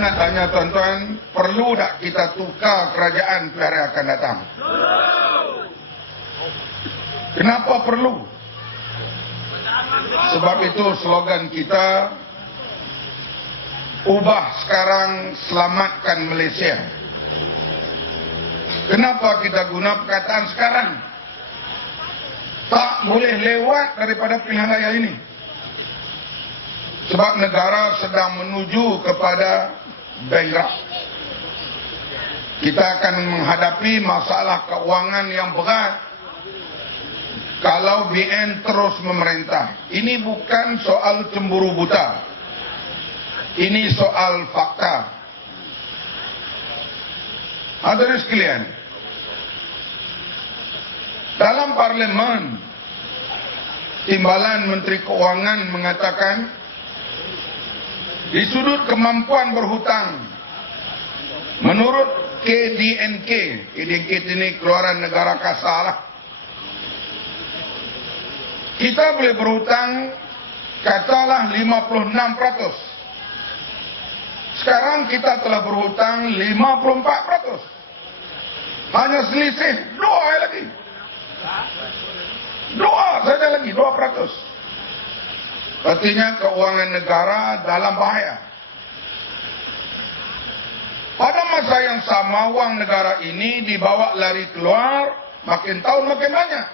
nak tanya tuan-tuan, perlu tak kita tukar kerajaan pada hari akan datang? Kenapa perlu? Sebab itu slogan kita, ubah sekarang, selamatkan Malaysia. Kenapa kita guna perkataan sekarang? Tak boleh lewat daripada pilihan raya ini. Sebab negara sedang menuju kepada bankrupt. Kita akan menghadapi masalah keuangan yang berat kalau BN terus memerintah. Ini bukan soal cemburu buta. Ini soal fakta. Hadirin sekalian, dalam parlimen, Timbalan Menteri Keuangan mengatakan, di sudut kemampuan berhutang, menurut KDNK ini keluaran negara kasar lah, kita boleh berhutang katalah 56%. Sekarang kita telah berhutang 54%. Hanya selisih 2 lagi. 2 saja lagi, 2%. Artinya keuangan negara dalam bahaya. Pada masa yang sama, wang negara ini dibawa lari keluar, makin tahun makin banyak.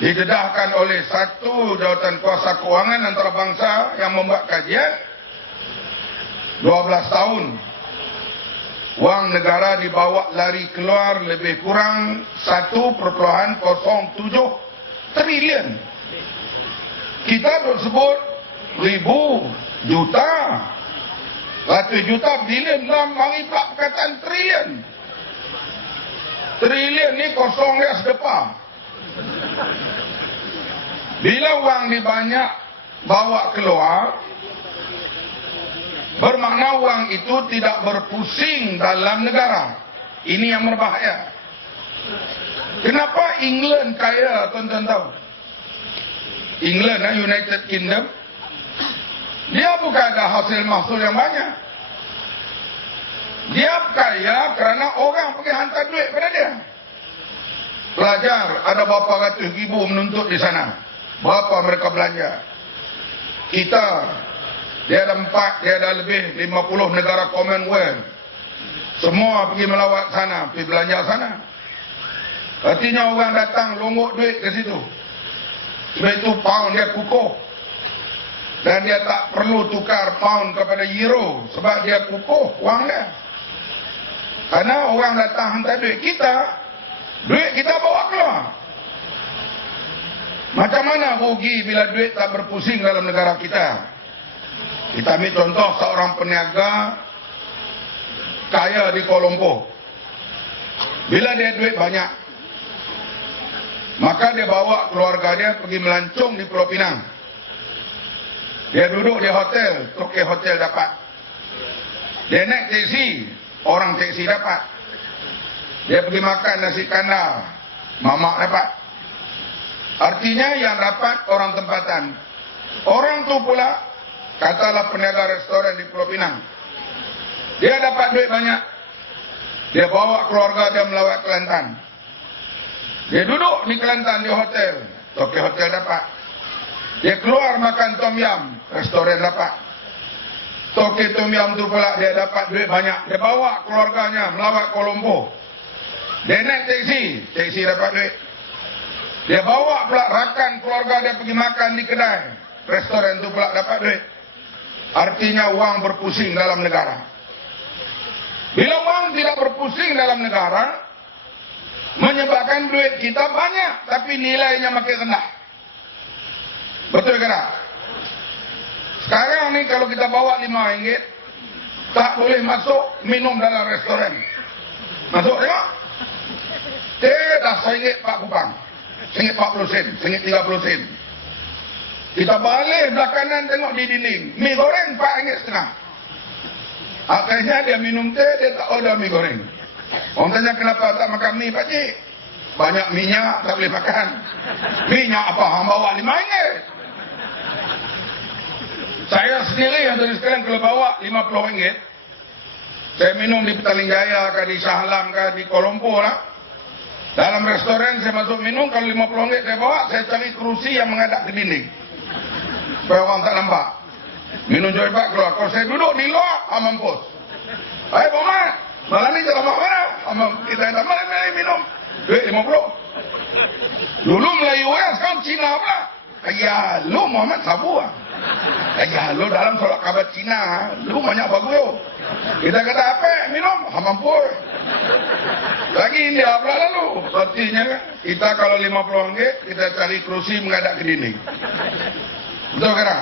Didedahkan oleh satu jawatan kuasa keuangan antarabangsa yang membuat kajian, 12 tahun wang negara dibawa lari keluar lebih kurang 1,07 triliun. Kita bersebut ribu, juta, ratus juta, bilion, mari pak perkataan triliun. Triliun ni kosong dia sedepah. Bila wang ni banyak bawa keluar, bermakna wang itu tidak berpusing dalam negara. Ini yang berbahaya. Kenapa England kaya, tuan-tuan tahu? England, United Kingdom, dia bukan ada hasil mahsul yang banyak. Dia kaya kerana orang pergi hantar duit pada dia. Pelajar, ada berapa ratus ribu menuntut di sana. Berapa mereka belanja? Kita, dia ada 4, dia ada lebih 50 negara Commonwealth. Semua pergi melawat sana, pergi belanja sana. Artinya orang datang longgok duit ke situ. Sebab itu pound dia kukuh. Dan dia tak perlu tukar pound kepada euro. Sebab dia kukuh wang dia. Karena orang datang hantar duit kita, duit kita bawa keluar. Macam mana rugi bila duit tak berpusing dalam negara kita? Kita ambil contoh seorang peniaga kaya di Kuala Lumpur. Bila dia duit banyak, maka dia bawa keluarga dia pergi melancong di Pulau Pinang. Dia duduk di hotel, tokek hotel dapat. Dia naik teksi, orang teksi dapat. Dia pergi makan nasi kandar, mamak dapat. Artinya yang dapat orang tempatan. Orang tu pula, katalah peniaga restoran di Pulau Pinang. Dia dapat duit banyak. Dia bawa keluarga dia melawat Kelantan. Dia duduk di Kelantan di hotel, tokek hotel dapat. Dia keluar makan tom yum, restoran dapat. Tokek tom yum tu pula dia dapat duit banyak. Dia bawa keluarganya melawat Kuala Lumpur. Dia naik teksi, teksi dapat duit. Dia bawa pula rakan keluarga dia pergi makan di kedai, restoran tu pula dapat duit. Artinya wang berpusing dalam negara. Bila wang tidak berpusing dalam negara, menyebabkan duit kita banyak, tapi nilainya makin rendah. Betul ke tak? Sekarang ni kalau kita bawa RM5, tak boleh masuk minum dalam restoran. Masuk tengok? Dah RM1 Pak Kupang, RM1.40, RM1.30 sen. Kita balik belah kanan tengok di dinding, mi goreng RM4.5. Akhirnya dia minum teh, dia tak order mi goreng. Orang tanya kenapa tak makan mi pakcik? Banyak minyak, tak boleh makan. Minyak apa? Hang bawa RM5. Saya sendiri yang tadi sekalian kalau bawa RM50, saya minum di Petaling Jaya kah, di Shah Alam kah, di Kuala Lumpur lah. Dalam restoran saya masuk minum, kalau RM50 saya bawa, saya cari kerusi yang menghadap ke dinding. Supaya orang tak nampak. Minum joy bag keluar. Kalau saya duduk di luar, mampus. Hai Pak Mat, malam ni jalan mana? Kita yang tak malam minum. Duit RM50. Dulu Melayu sekarang Cina pula. Ayah, lu Muhammad Sabu lah. Ayah, lu dalam solat kabar Cina, lu banyak bagus yo. Kita kata apa? Minum, mampu. Lagi India pula lalu. Artinya kita kalau RM50, kita cari kerusi menghadap ke dinding. Betul kan?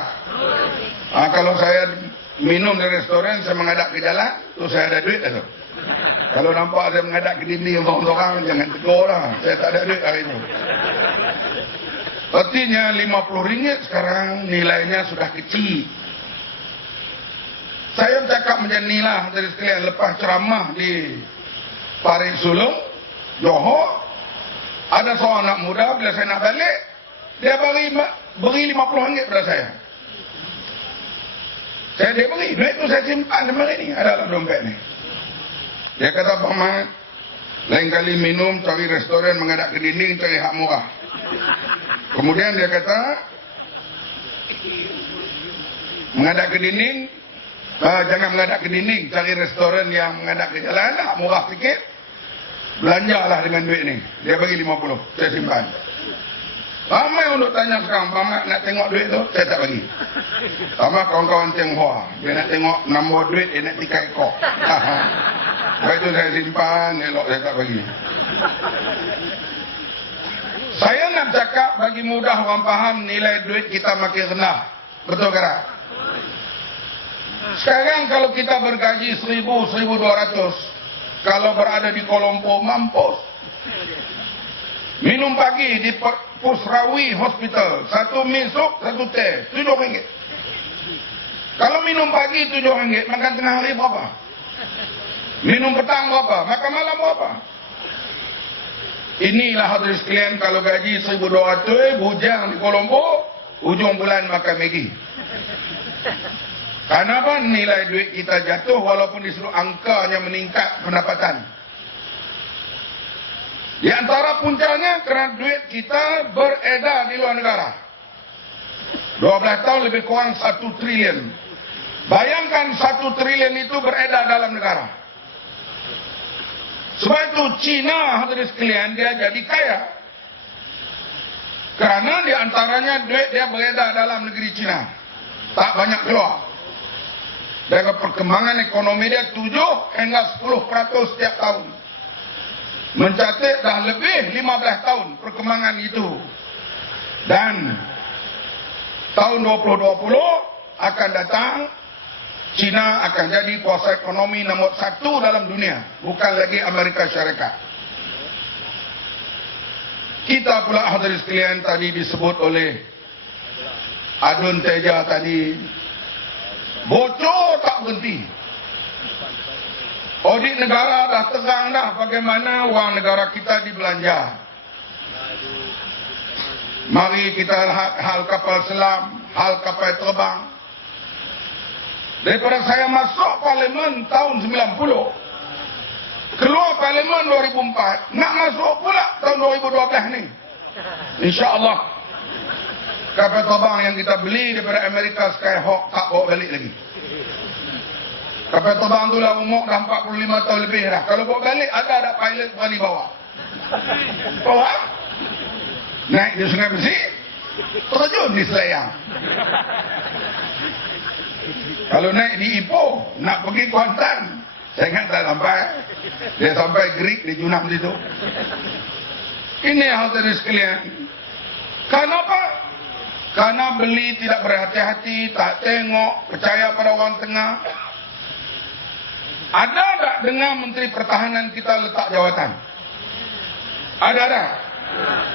Kalau saya minum di restoran, saya menghadap ke jalan, tu saya ada duit tu. Kalau nampak saya menghadap ke dinding orang-orang, jangan tegur lah. Saya tak ada duit hari itu. Artinya RM50 sekarang nilainya sudah kecil. Saya bercakap macam ni lah dari sekalian lepas ceramah di Parit Sulung, Johor. Ada seorang anak muda, bila saya nak balik, dia beri RM50 pada saya. Dia beri, duit tu saya simpan di ni, ada dalam dompet ni. Dia kata, Pak Mat, lain kali minum, cari restoran, menghadap ke dinding, cari hak murah. Kemudian dia kata, menghadap ke dinding, jangan menghadap ke dinding, cari restoran yang menghadap ke jalan, hak murah sikit, belanjalah dengan duit ni. Dia bagi RM50, saya simpan. Ramai untuk tanya sekarang, Pak Mat nak tengok duit tu, saya tak bagi. Sama kawan-kawan Tionghoa, dia nak tengok nombor duit, dia nak tikai kok. Lepas itu saya simpan, elok saya tak bagi. Saya nak cakap bagi mudah orang faham nilai duit kita makin rendah. Betul kan? Sekarang kalau kita bergaji 1.000, 1.200, kalau berada di Kuala Lumpur, mampus. Minum pagi di Pusrawi Hospital, 1 mi sup, 1 teh, RM7. Kalau minum pagi RM7, makan tengah hari berapa? Minum petang berapa? Makan malam berapa? Inilah hadirin sekalian, kalau gaji 1.200, bujang di Kuala Lumpur, ujung bulan makan Maggi. Kenapa nilai duit kita jatuh walaupun disuruh angkanya meningkat pendapatan? Di antara puncanya kerana duit kita beredar di luar negara. 12 tahun lebih kurang 1 triliun. Bayangkan 1 triliun itu beredar dalam negara. Sebab itu Cina, hadirin sekalian, dia jadi kaya. Kerana di antaranya duit dia beredar dalam negeri Cina. Tak banyak keluar. Dan perkembangan ekonomi dia 7 hingga 10% setiap tahun. Mencatat dah lebih 15 tahun perkembangan itu. Dan tahun 2020 akan datang, China akan jadi kuasa ekonomi nombor 1 dalam dunia, bukan lagi Amerika Syarikat. Kita pula hadirin sekalian tadi disebut oleh Adun Teja tadi, bocor tak berhenti. Audit negara dah terang dah bagaimana wang negara kita dibelanja. Mari kita lihat hal kapal selam, hal kapal terbang. Daripada saya masuk parlimen tahun 90, keluar parlimen 2004, nak masuk pula tahun 2012 ni. InsyaAllah kapal terbang yang kita beli daripada Amerika Skyhawk tak bawa balik lagi. Kapal terbang tu lah umur dah 45 tahun lebih dah. Kalau bawa balik, ada pilot berani bawa. Bawa? Naik di Sungai Besi, terjun di Selayang. Kalau naik di Ipoh, nak pergi Kuantan, saya ingat tak sampai. Dia sampai Greek di Junam situ. Ini hadirin sekalian. Kenapa? Karena beli tidak berhati-hati, tak tengok, percaya pada orang tengah. Ada tak dengar Menteri Pertahanan kita letak jawatan? Ada.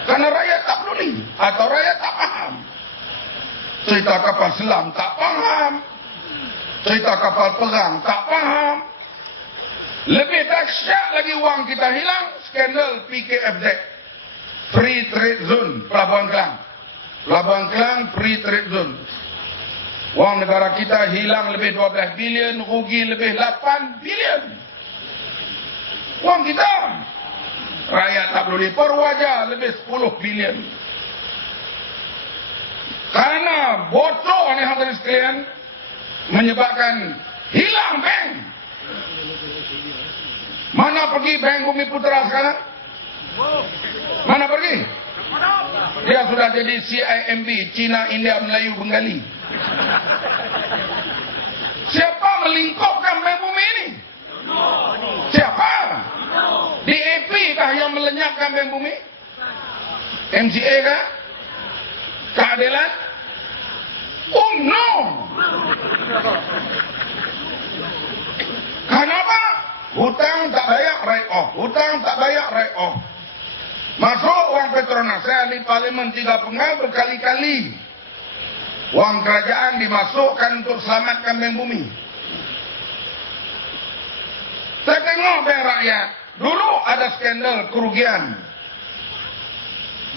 Karena rakyat tak peduli atau rakyat tak faham. Cerita kapal selam tak faham. Cerita kapal perang tak faham. Lebih dahsyat lagi wang kita hilang, skandal PKFZ, Free Trade Zone, Pelabuhan Kelang. Pelabuhan Kelang Free Trade Zone. Wang negara kita hilang lebih 12 bilion, rugi lebih 8 bilion. Wang kita, rakyat tak perlu lipur wajah lebih 10 bilion. Karena bocor ni hadirin sekalian, menyebabkan hilang bank. Mana pergi Bank Bumi Putra sekarang? Mana pergi? Dia sudah jadi CIMB, Cina, India, Melayu, Bengali. Siapa melingkupkan Bank Bumi ini? Siapa? DAP kah yang melenyapkan Bank Bumi? MCA kah? Keadilan? No! Kenapa? Hutang tak bayar, write off. Hutang tak bayar, write off. Masuk wang Petronas. Saya di parlimen 3 penggal berkali-kali. Wang kerajaan dimasukkan untuk selamatkan Bank Bumi. Saya tengok bank rakyat. Dulu ada skandal kerugian.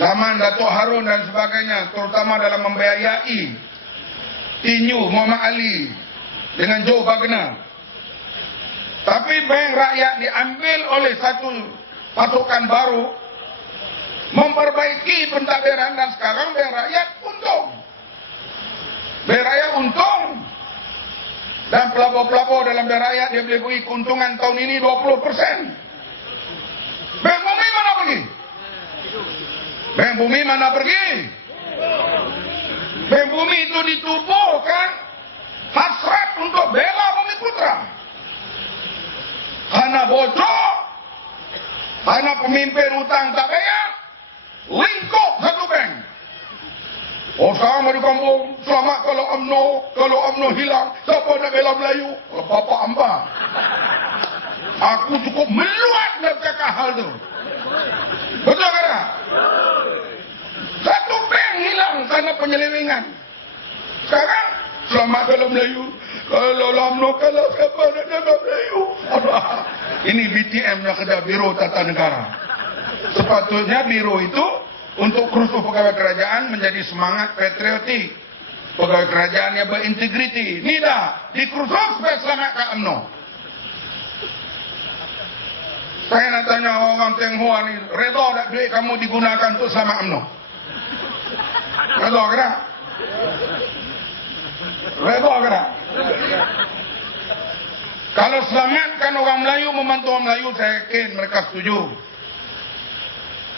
Zaman Datuk Harun dan sebagainya. Terutama dalam membiayai tinju Muhammad Ali dengan Joe Wagner. Tapi bank rakyat diambil oleh satu pasukan baru, memperbaiki pentadbiran, dan sekarang bank rakyat untung. Bank rakyat untung. Dan pelapor-pelapor dalam bank rakyat dia boleh beri keuntungan tahun ini 20%. Bank Bumi mana pergi? Bank Bumi mana pergi? Bank Bumi itu ditubuhkan hasrat untuk bela Bumi Putra. Karena bocor, karena pemimpin hutang tak bayar, lingkup satu bank. Oh, sekarang di kampung, selamat kalau UMNO hilang, siapa nak bela Melayu? Bapak hamba. Aku cukup meluat nak cakap hal tu. Betul ke tak? Satu bank hilang karena penyelewengan. Sekarang, selamat kalau Melayu. Kalau UMNO kalah, siapa nak jaga Melayu? Ini BTM nak kerja Biro Tata Negara. Sepatutnya biro itu untuk kursus pegawai kerajaan menjadi semangat patriotik. Pegawai kerajaan yang berintegriti. Ini dah dikursus supaya selamatkan UMNO. Saya nak tanya orang Tionghoa ni, reda tak duit kamu digunakan untuk selamat UMNO? Reda ke tak? Reda ke tak? Kalau selamatkan orang Melayu, membantu orang Melayu, saya yakin mereka setuju.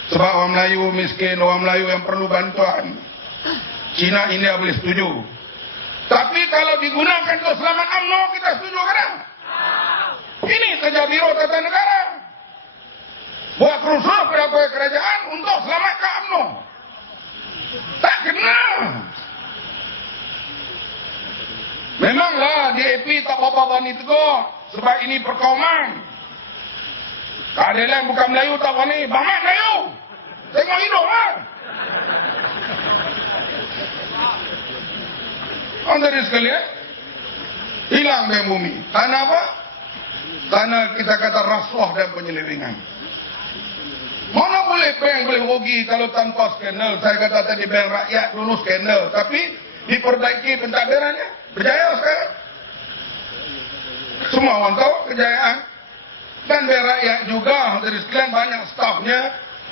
Sebab orang Melayu miskin, orang Melayu yang perlu bantuan. Cina, India boleh setuju. Tapi kalau digunakan untuk selamat UMNO, kita setuju ke tak? Ini kerja Biro Tata Negara. Buat kursus pegawai kerajaan untuk selamatkan UMNO. Tak kena. Memanglah DAP tak apa-apa berani tegur. Sebab ini perkauman. Keadilan bukan Melayu tak berani. Banyak Melayu. Tengok hidup lah. Antara sekalian, hilang Bank Bumi. Karena apa? Karena kita kata rasuah dan penyelewengan. Mana boleh bank boleh rugi kalau tanpa skandal? Saya kata tadi bank rakyat dulu skandal. Tapi diperbaiki pentadbirannya. Berjaya sekarang. Semua orang tahu kejayaan. Dan bank rakyat juga, dari sekalian banyak stafnya,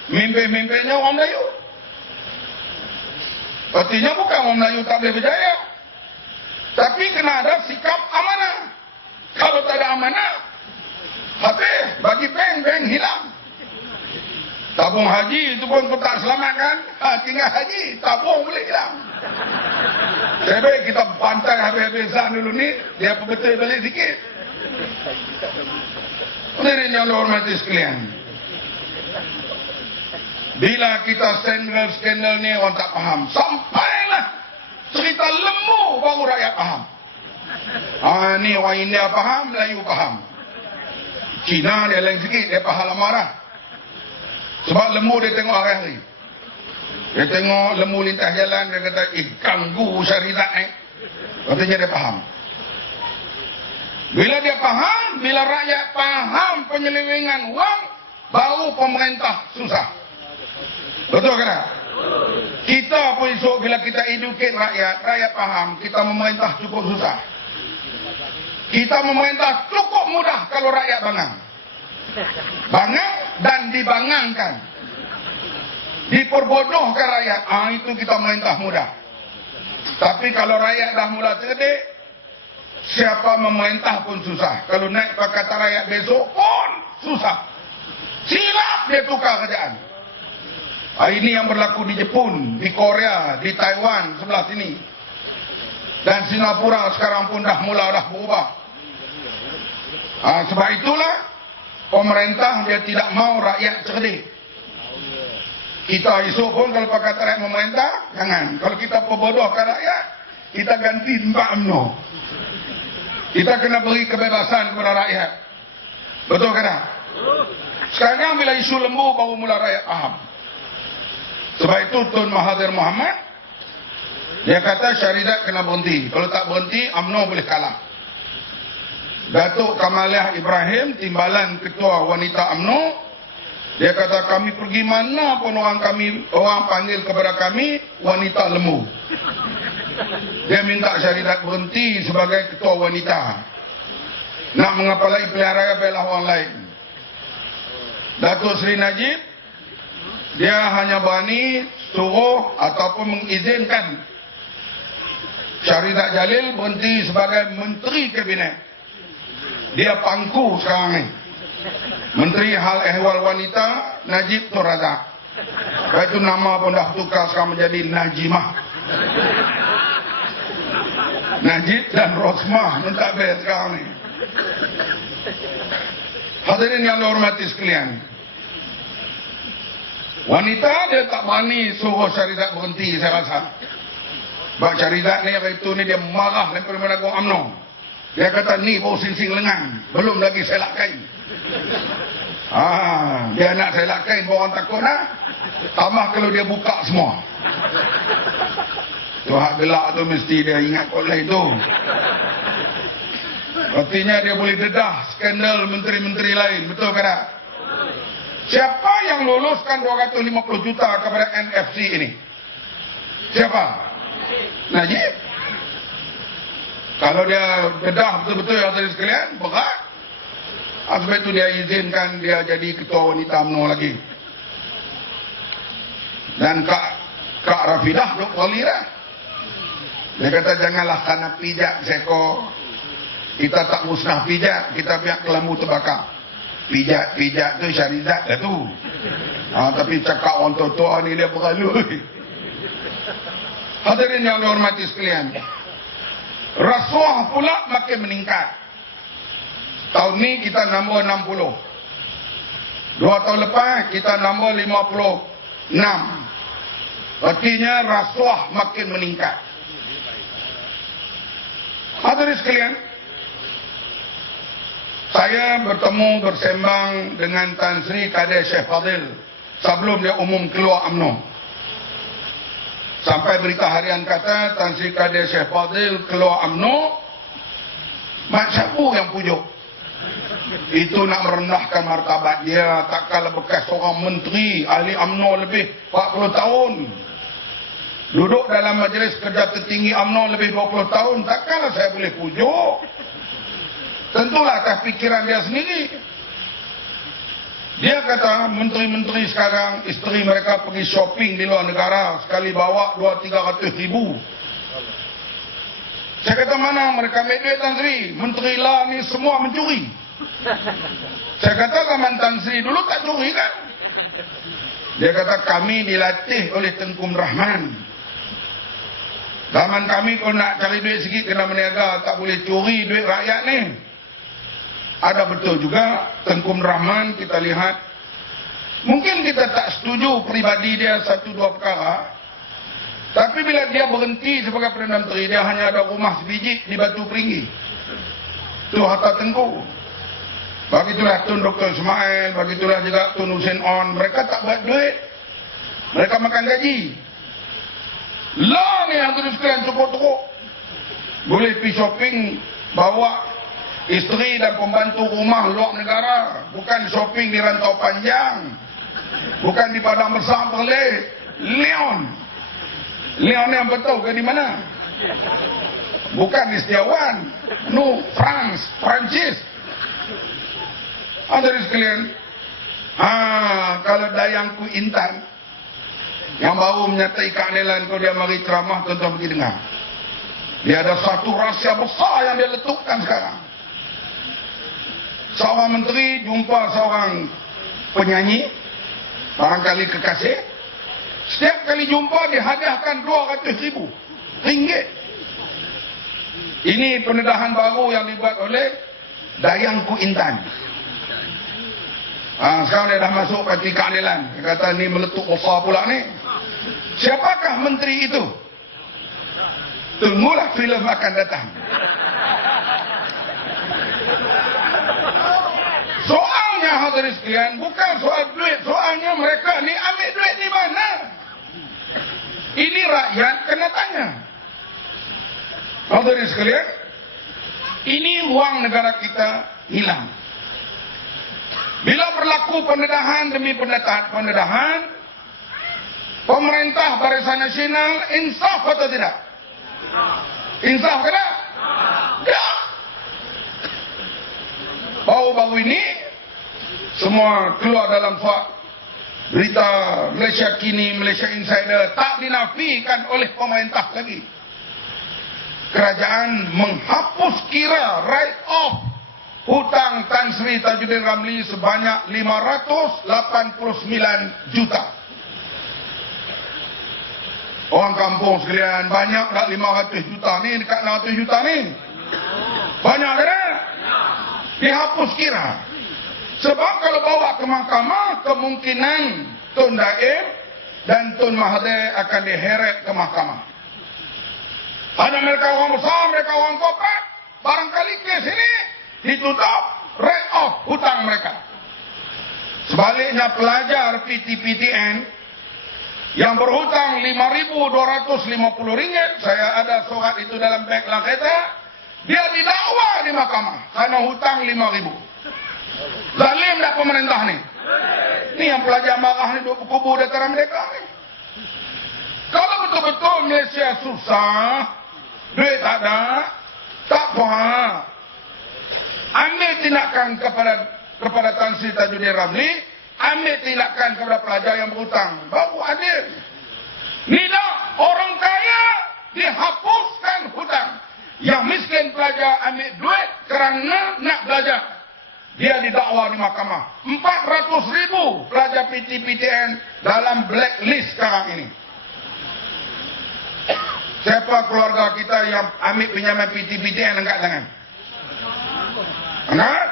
mimpin-mimpinnya orang Melayu. Artinya bukan orang Melayu tak boleh berjaya. Tapi kena ada sikap amanah. Kalau tak ada amanah, habis bagi bank hilang. Tabung haji itu pun tak selamatkan. Tinggal haji, tabung boleh hilang. Saya baik kita pantai habis-habisan dulu ni, dia betul balik sikit. Hadirin yang dihormati sekalian. Bila kita skandal ni orang tak faham. Sampailah cerita lembu baru rakyat faham. Ni orang India faham, Melayu faham. Cina dia lain sikit, dia faham marah. Sebab lembu dia tengok hari-hari. Dia tengok lembu lintas jalan, dia kata, ganggu syariat ni. Katanya dia faham. Bila dia faham, bila rakyat faham penyelewengan wang, baru pemerintah susah. Betul ke tak? Kita kita pun esok bila kita educate rakyat, rakyat faham kita memerintah cukup susah. Kita memerintah cukup mudah kalau rakyat bangang. Bangang dan dibangangkan. Diperbodohkan rakyat. Itu kita merintah mudah. Tapi kalau rakyat dah mula cerdik, siapa memerintah pun susah. Kalau naik kata rakyat besok pun susah. Silap dia tukar kerajaan. Ini yang berlaku di Jepun, di Korea, di Taiwan sebelah sini. Dan Singapura sekarang pun dah berubah. Sebab itulah pemerintah dia tidak mau rakyat cerdik. Kita esok pun kalau pakai rakyat memerintah, jangan. Kalau kita perbodohkan rakyat, kita ganti tempat UMNO. Kita kena beri kebebasan kepada rakyat. Betul ke tak? Sekarang bila isu lembu baru mula rakyat faham. Sebab itu Tun Mahathir Mohamad dia kata syarikat kena berhenti. Kalau tak berhenti, UMNO boleh kalah. Datuk Kamaliah Ibrahim, timbalan ketua wanita UMNO, dia kata kami pergi mana pun orang panggil kepada kami wanita lembu. Dia minta syarikat berhenti sebagai ketua wanita. Nak mengapalai pilihan raya belah orang lain. Datuk Seri Najib, dia hanya berani suruh ataupun mengizinkan Syarikat Jalil berhenti sebagai Menteri Kabinet. Dia pangku sekarang ni. Menteri Hal Ehwal Wanita Najib Tun Razak. Itu nama pun dah tukar sekarang menjadi Najimah. Najib dan Rosmah mentadbir sekarang ni. Hadirin yang dihormati sekalian, wanita dia tak berani suruh syarikat berhenti, saya rasa. Sebab syarikat ni hari itu ni dia marah lempar menagung UMNO. Dia kata ni bau singsing lengan, belum lagi selak kain. Dia nak selak kain, orang takut nak. Tambah kalau dia buka semua. Tu hak gelak tu mesti dia ingat oleh itu. Artinya dia boleh dedah skandal menteri-menteri lain. Betul ke tak? Siapa yang luluskan 250 juta kepada NFC ini? Siapa? Najib. Kalau dia dedah betul-betul yang tadi sekalian, berat. Sebab itu dia izinkan dia jadi ketua wanita UMNO lagi. Dan Kak Rafidah duk walirah. Dia kata janganlah kerana pijak seko. Kita tak musnah pijak, kita biar kelambu terbakar. Pijak tu syarikat dah tu. Tapi cakap orang tua-tua ni dia beralui. Hadirin yang dihormati sekalian, rasuah pula makin meningkat. Tahun ni kita nombor 60. 2 tahun lepas kita nombor 56. Artinya rasuah makin meningkat. Hadirin sekalian, saya bersembang dengan Tan Sri Kadir Syekh Fadil sebelum dia umum keluar UMNO. Sampai berita harian kata Tan Sri Kadir Syekh Fadil keluar UMNO, mak siapa yang pujuk? Itu nak merendahkan martabat dia. Tak kalah bekas seorang menteri ahli UMNO lebih 40 tahun. Duduk dalam majlis kerja tertinggi UMNO lebih 20 tahun. Takkanlah saya boleh pujuk. Tentulah atas fikiran dia sendiri. Dia kata menteri-menteri sekarang isteri mereka pergi shopping di luar negara, sekali bawa 200-300 ribu. Saya kata mana mereka ambil duit Tan Sri? Menteri lah ni semua mencuri. Saya kata zaman Tan Sri dulu tak curi kan? Dia kata kami dilatih oleh Tengku Rahman. Zaman kami kalau nak cari duit sikit kena meniaga, tak boleh curi duit rakyat ni. Ada betul juga Tengku Rahman, kita lihat mungkin kita tak setuju pribadi dia 1-2 perkara, tapi bila dia berhenti sebagai Perdana Menteri, dia hanya ada rumah sebiji di Batu Peringgi. Itu harta Tengku. Begitulah Tun Dr. Ismail, begitulah juga Tun Hussein On. Mereka tak buat duit, mereka makan gaji. Lah ni yang terus sekalian cukup-cukup boleh pergi shopping, bawa isteri dan pembantu rumah luar negara. Bukan shopping di Rantau Panjang, bukan di Padang Besar Perlis, Leon. Lionel betul ke di mana? Bukan di Setiawan. No, Prancis. Hadirin sekalian, kalau Dayangku Intan yang baru menyertai keadilan, kalau dia mari ceramah, tuan-tuan pergi dengar. Dia ada satu rahsia besar yang dia letukkan sekarang. Seorang menteri jumpa seorang penyanyi, barangkali kekasih. Setiap kali jumpa dihadiahkan RM200,000. Ini pendedahan baru yang dibuat oleh Dayangku Intan. Sekarang dia dah masuk parti keadilan. Dia kata ni meletup besar pula ni. Siapakah menteri itu? Tunggulah filem akan datang. Soalnya hadirin sekalian, bukan soal duit. Soalnya mereka ni ambil duit di mana? Ini rakyat kena tanya. Hadirin sekalian, ini wang negara kita hilang. Bila berlaku pendedahan demi pendedahan, pemerintah Barisan Nasional insaf atau tidak? Insaf ke tak? Ya. Baru-baru ini semua keluar dalam berita Malaysia Kini, Malaysia Insider, tak dinafikan oleh pemerintah lagi. Kerajaan menghapus kira write off hutang Tan Sri Tajudin Ramli sebanyak 589 juta. Orang kampung sekalian, banyak tak 500 juta ni dekat 600 juta ni? Banyak tak? Dihapus kira. Sebab kalau bawa ke mahkamah, kemungkinan Tun Daim dan Tun Mahathir akan diheret ke mahkamah. Ada mereka orang besar, mereka orang kopat. Barangkali kes ini ditutup, write off hutang mereka. Sebaliknya pelajar PTPTN yang berhutang RM5,250, saya ada surat itu dalam beg lah kereta, dia didakwa di mahkamah karena hutang RM5,000. Zalim tak pemerintah ni? Ni yang pelajar marah ni duduk kubur dataran mereka ni. Kalau betul-betul Malaysia susah, duit tak ada, tak apa, ambil tindakan kepada Tan Sri Tajudin Ramli, ambil tindakan kepada pelajar yang berhutang, baru adil. Ni dah orang kaya dihapuskan hutang, yang miskin pelajar ambil duit kerana nak belajar, dia didakwa di mahkamah. 400,000 pelajar PTPTN dalam blacklist sekarang ini. Siapa keluarga kita yang ambil pinjaman PTPTN angkat tangan? Angkat?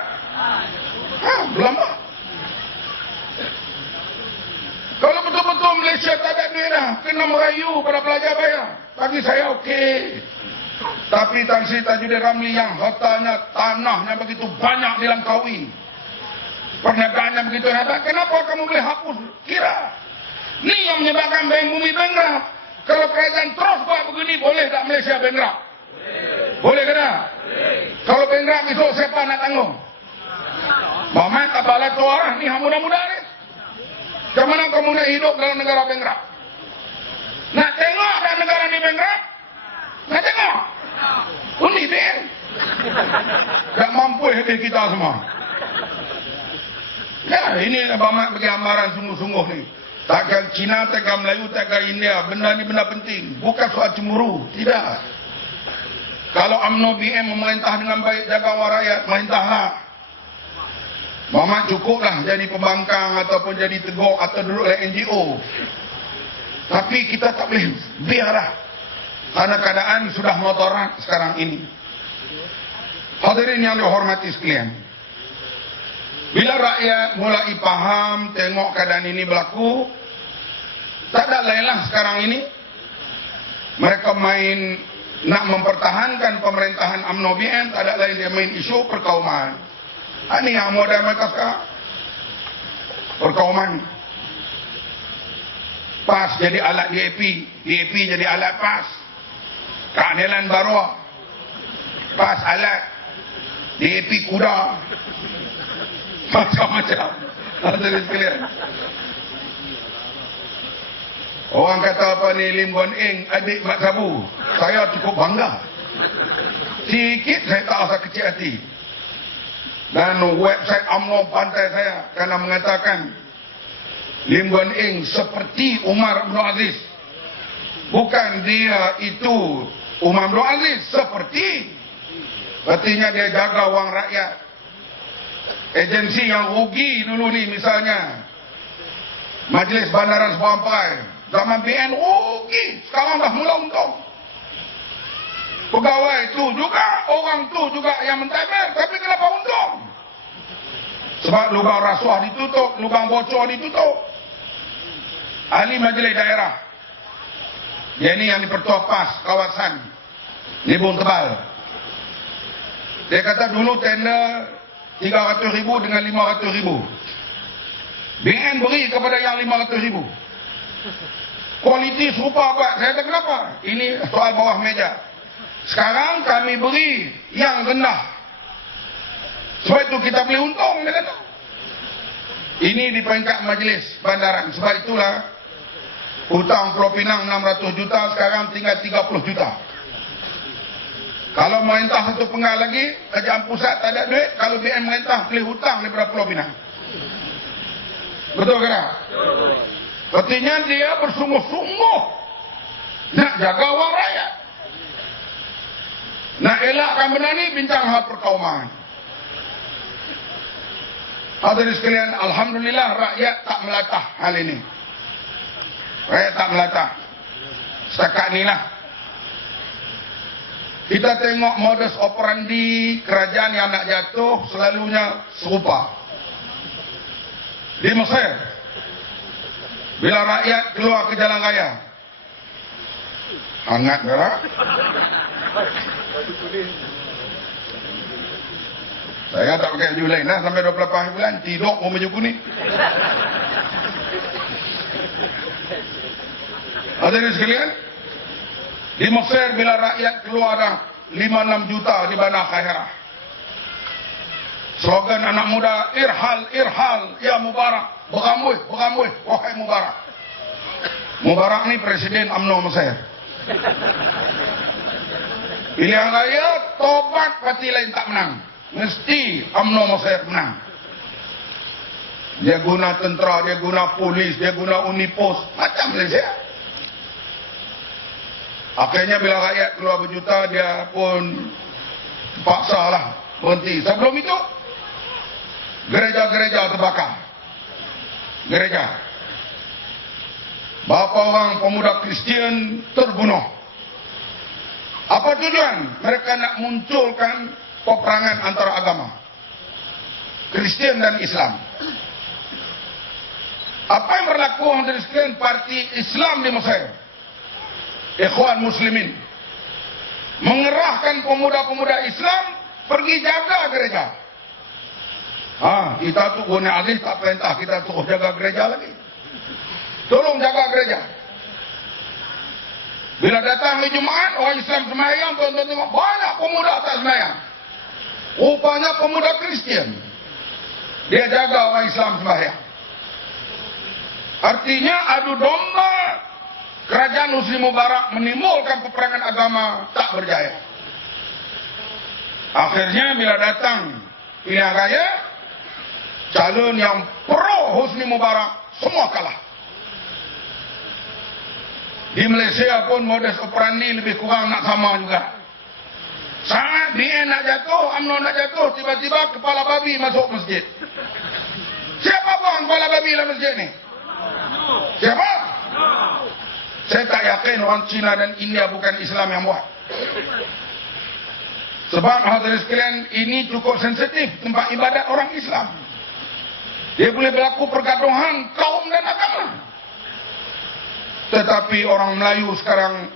Belum. Kalau betul-betul Malaysia tak ada duit dah, kena merayu pada pelajar bayar, bagi saya okey. Tapi Tan Sri Tajudin Ramli yang hartanya, tanahnya begitu banyak di Langkawi, perniagaannya begitu hebat, kenapa kamu boleh hapus kira? Ni yang menyebabkan bank bumi bankrupt. Kalau kerajaan terus buat begini, boleh tak Malaysia bankrupt? Boleh ke tak? Kalau bankrupt esok siapa nak tanggung? Mamat tak bala tua ni, muda-muda ni. Macam mana kamu nak hidup dalam negara bankrupt? Nak tengok tak negara ni bankrupt? Nak tengok? Undi Ben. Tak mampu habis kita semua. Ya, ini Bamak bagi amaran sungguh-sungguh ni. Takkan Cina, takkan Melayu, takkan India. Benda ni benda penting. Bukan soal cemburu. Tidak. Kalau UMNO BM memerintah dengan baik, jaga awak rakyat, merintahlah. Bamak cukuplah jadi pembangkang ataupun jadi teguk atau duduk oleh NGO. Tapi kita tak boleh biarlah. Karena keadaan sudah motorat sekarang ini. Hadirin yang dihormati sekalian, bila rakyat mulai faham tengok keadaan ini berlaku, tak ada lainlah sekarang ini mereka main nak mempertahankan pemerintahan UMNO BN, tak ada lain dia main isu perkauman. Ini yang modal mereka sekarang, perkauman. PAS jadi alat DAP, DAP jadi alat PAS. Keadilan baru, PAS alat, DAP kuda, macam-macam. Hadirin sekalian, Orang kata apa ni, Lim Guan Eng, adik Mat Sabu. Saya cukup bangga. Sikit saya tak rasa kecil hati. Dan website UMNO pantai saya kerana mengatakan Lim Guan Eng seperti Umar Abdul Aziz. Bukan dia itu Umar Abdul Aziz, seperti. Artinya dia jaga wang rakyat. Agensi yang rugi dulu ni misalnya Majlis Bandaran Sebuah Ampai, zaman BN rugi, sekarang dah mula untung. Pegawai tu juga, orang tu juga yang mentamer, tapi kenapa untung? Sebab lubang rasuah ditutup, lubang bocor ditutup. Ahli majlis daerah, dia ni yang dipertua PAS kawasan Nibung Tebal. Dia kata dulu tender 300,000 dengan 500,000. BN beri kepada yang 500,000. Kualiti serupa apa? Saya kata kenapa? Ini soal bawah meja. Sekarang kami beri yang rendah. Sebab itu kita boleh untung. Dia kata. Ini di peringkat majlis bandaran. Sebab itulah hutang Pulau Pinang 600 juta, sekarang tinggal 30 juta. Kalau merintah satu penggal lagi, kerajaan pusat tak ada duit. Kalau BN merintah, boleh hutang daripada Pulau Pinang. Betul ke tak? Artinya dia bersungguh-sungguh nak jaga wang rakyat. Nak elakkan benda ni, bincang hal perkauman. Hadirin sekalian, alhamdulillah rakyat tak melatah hal ini. Rakyat tak melatah. Setakat ni lah. Kita tengok modus operandi kerajaan yang nak jatuh selalunya serupa. Di Mesir, bila rakyat keluar ke jalan raya, hangat tak? Saya tak pakai baju lain dah sampai 28 bulan, tidur pun baju kuning. Hadirin sekalian, di Mesir bila rakyat keluar dah 5-6 juta di Bandar Khairah, slogan anak muda, irhal, irhal, ya Mubarak, berambuh, berambuh, wahai Mubarak. Mubarak ni presiden UMNO Mesir. Pilihan raya, tobat parti lain tak menang, mesti UMNO Mesir menang. Dia guna tentera, dia guna polis, dia guna unipos, macam Malaysia. Akhirnya bila rakyat keluar berjuta, dia pun paksa lah berhenti. Sebelum itu, gereja-gereja terbakar. Gereja. Berapa orang pemuda Kristian terbunuh. Apa tujuan? Mereka nak munculkan peperangan antara agama Kristian dan Islam. Apa yang berlaku antara Kristian parti Islam di Mesir? Ikhwan Muslimin mengerahkan pemuda-pemuda Islam pergi jaga gereja. Kita tu guna Aziz tak perintah kita suruh jaga gereja lagi. Tolong jaga gereja. Bila datang hari Jumaat, orang Islam sembahyang, tuan-tuan tengok banyak pemuda tak sembahyang. Rupanya pemuda Kristian. Dia jaga orang Islam sembahyang. Artinya adu domba kerajaan Husni Mubarak menimbulkan peperangan agama tak berjaya. Akhirnya bila datang pilihan raya, calon yang pro Husni Mubarak semua kalah. Di Malaysia pun modus operandi lebih kurang nak sama juga. Saat BN nak jatuh, UMNO nak jatuh, tiba-tiba kepala babi masuk masjid. Siapa bang kepala babi dalam masjid ni? Siapa? Saya tak yakin orang Cina dan India bukan Islam yang buat. Sebab hadirin sekalian, ini cukup sensitif, tempat ibadat orang Islam. Dia boleh berlaku pergaduhan kaum dan agama. Tetapi orang Melayu sekarang,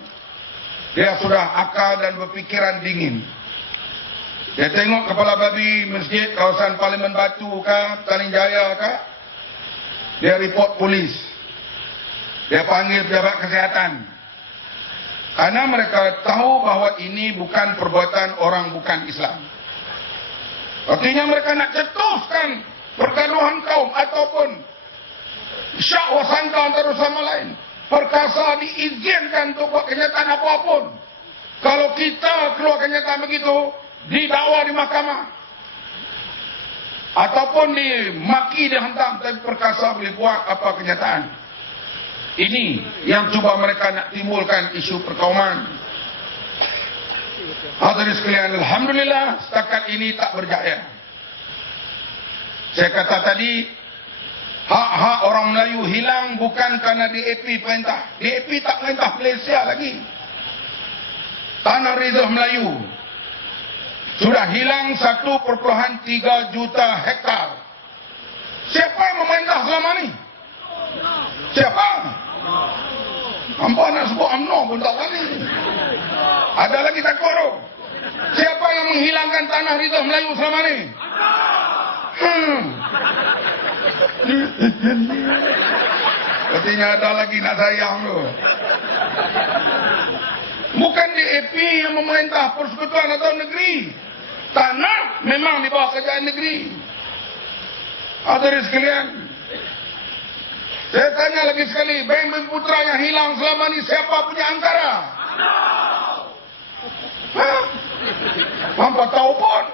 dia sudah akal dan berfikiran dingin. Dia tengok kepala babi masjid kawasan Parlimen Batu ke, Petaling Jaya ke, dia report polis. Dia panggil pejabat kesihatan. Karena mereka tahu bahawa ini bukan perbuatan orang bukan Islam. Artinya mereka nak cetuskan pergaduhan kaum ataupun syak wasangka antara sama lain. perkasa diizinkan untuk buat kenyataan apapun. Kalau kita keluar kenyataan begitu, didakwa di mahkamah. Ataupun dimaki, dihantam, tapi perkasa boleh buat apa kenyataan. Ini yang cuba mereka nak timbulkan isu perkauman. Hadirin sekalian, alhamdulillah setakat ini tak berjaya. Saya kata tadi, hak-hak orang Melayu hilang bukan kerana DAP perintah. DAP tak perintah Malaysia lagi. Tanah Reserve Melayu sudah hilang 1.3 juta hektar. Siapa yang memerintah selama ni? Siapa? Hampa nak sebut UMNO pun tak berani. Ada lagi tak korok? Siapa yang menghilangkan tanah Reserve Melayu selama ni? Artinya ada lagi nak sayang tu. Bukan DAP yang memerintah persekutuan atau negeri. Tanah memang di bawah kerajaan negeri. Hadirin sekalian, saya tanya lagi sekali, Beng Putra yang hilang selama ni siapa punya angkara? Hampa tahu pun.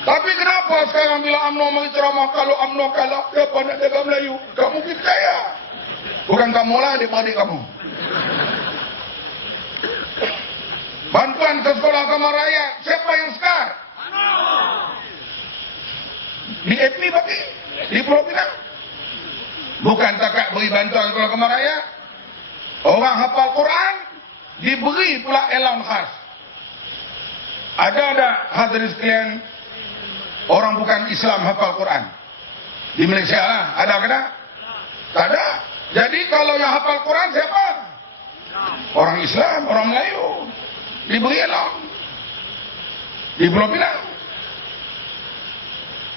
Tapi kenapa sekarang bila UMNO mari ceramah, kalau UMNO kalah, siapa nak jaga Melayu? Kamu percaya? Bukan kamu lah, adik-adik kamu. Bantuan ke sekolah kamar rakyat, siapa yang sekar? Di AP bagi, di Pulau Pinang. Bukan takat beri bantuan sekolah kamar rakyat. Orang hafal Quran diberi pula elam khas. Ada hadirin sekalian orang bukan Islam hafal Quran di Malaysia lah? Ada ke tak? Tak ada. Jadi kalau yang hafal Quran siapa? Orang Islam, orang Melayu. Diberi elam di Pulau Pinang.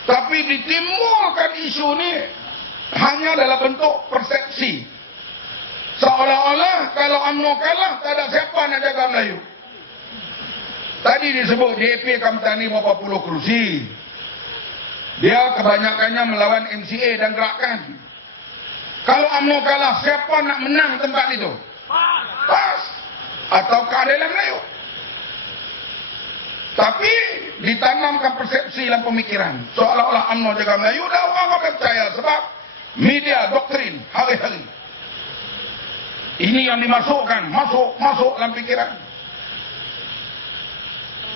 Tapi ditimbulkan isu ni hanya dalam bentuk persepsi. Seolah-olah kalau UMNO kalah, tak ada siapa nak jaga Melayu. Tadi disebut DAP akan bertani berapa puluh kerusi. Dia kebanyakannya melawan MCA dan gerakan. Kalau UMNO kalah, siapa nak menang tempat itu? PAS atau keadilan Melayu. Tapi ditanamkan persepsi dalam pemikiran seolah-olah UMNO jaga Melayu, dah orang akan percaya sebab media doktrin hari-hari. Ini yang dimasukkan, masuk dalam pikiran.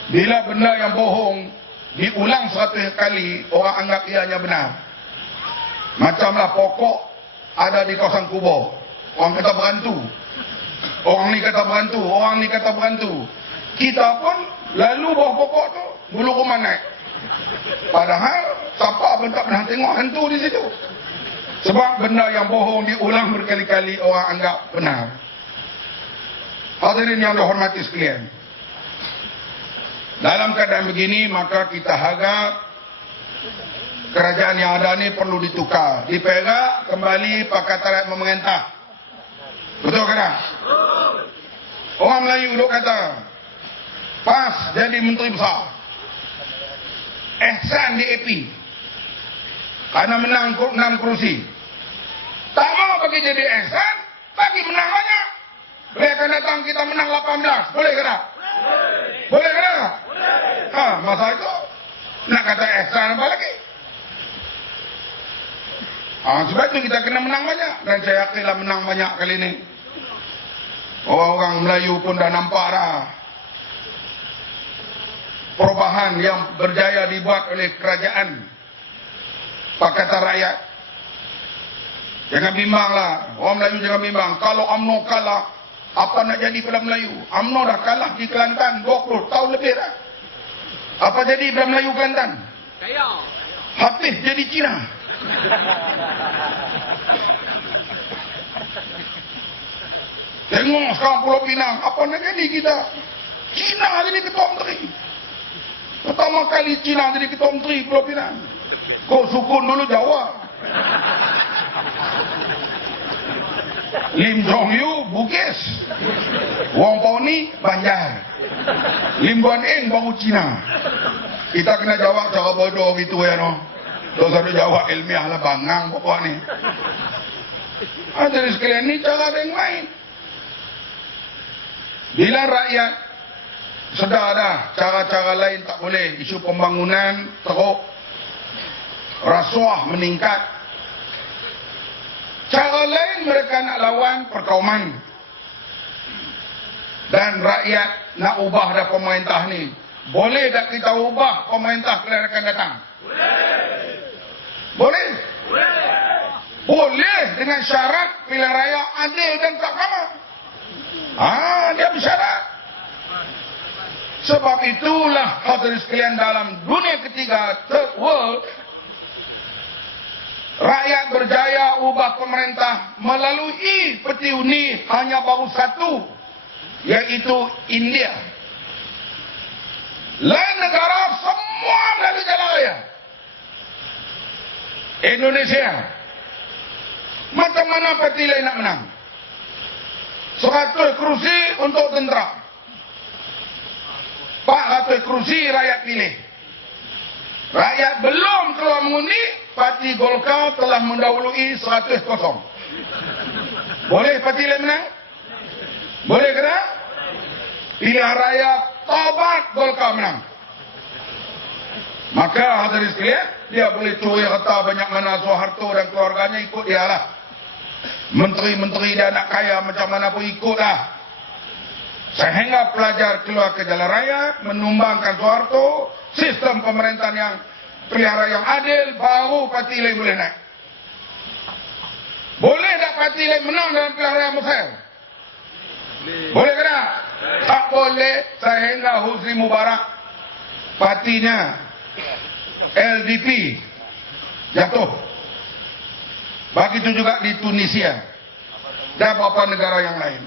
Bila benda yang bohong diulang 100 kali, orang anggap ianya benar. Macamlah pokok ada di kawasan kubur, orang kata berantu. Orang ni kata berantu, orang ni kata berantu. Kita pun lalu bawah pokok tu, bulu rumah naik. Padahal siapa pun tak pernah tengok hantu di situ. Sebab benda yang bohong diulang berkali-kali, orang anggap benar. Hadirin yang dihormati sekalian, dalam keadaan begini maka kita harap kerajaan yang ada ni perlu ditukar. Di Perak kembali Pakatan Rakyat memerintah. Betul ke tak? Orang Melayu duk kata PAS jadi menteri besar, Ehsan DAP karena menang 6 kerusi. Tak mau bagi jadi Ehsan, bagi menang banyak. Boleh akan datang kita menang 18. Boleh ke tak? Boleh ke tak? Masa itu nak kata Ehsan apa lagi? Sebab itu kita kena menang banyak. Dan saya yakinlah menang banyak kali ini. Orang-orang Melayu pun dah nampak dah perubahan yang berjaya dibuat oleh kerajaan Pakatan Rakyat. Jangan bimbanglah, orang Melayu jangan bimbang. Kalau UMNO kalah, apa nak jadi pada Melayu? UMNO dah kalah di Kelantan 20 tahun lebih dah. Apa jadi pada Melayu Kelantan? Habis jadi Cina. Tengok sekarang Pulau Pinang, apa nak jadi kita? Cina jadi ketua menteri. Pertama kali Cina jadi ketua menteri Pulau Pinang. Kau sukun dulu Jawa. Lim Jong Yu Bugis, Wong Pao Ni Banjar, Lim Guan Eng baru Cina. Kita kena jawab cara bodoh gitu ya no. Terus ada jawab ilmiah lah bangang pokok ni. Hadirin sekalian, ini cara yang lain. Bila rakyat sedar dah cara-cara lain tak boleh, isu pembangunan teruk, rasuah meningkat, cara lain mereka nak lawan perkauman. Dan rakyat nak ubah dah pemerintah ni. Boleh tak kita ubah pemerintah pilihan akan datang? Boleh? Boleh dengan syarat pilihan raya adil dan tak sama. Dia bersyarat. Sebab itulah hadirin sekalian, dalam dunia ketiga, third world, rakyat berjaya ubah pemerintah melalui peti undi hanya baru satu, iaitu India. Lain negara semua melalui jalan raya. Indonesia, macam mana parti lain nak menang? 100 kerusi untuk tentera, 400 kerusi rakyat pilih. Rakyat belum keluar mengundi, parti Golkar telah mendahului 100 kosong. Boleh parti lain menang? Boleh ke tak? Pilihan raya tobat, Golkar menang. Maka hadirin sekalian, dia boleh curi harta banyak mana Soeharto dan keluarganya, ikut dia lah. Menteri-menteri dia nak kaya macam mana pun ikutlah. Sehingga pelajar keluar ke jalan raya, menumbangkan Soeharto, sistem pemerintahan yang pilihan raya yang adil, baru parti lain boleh naik. Boleh tak parti lain menang dalam pilihan raya Mesir? Boleh ke tak? Tak boleh, sehingga Husni Mubarak, partinya LDP jatuh. Begitu juga di Tunisia dan beberapa negara yang lain.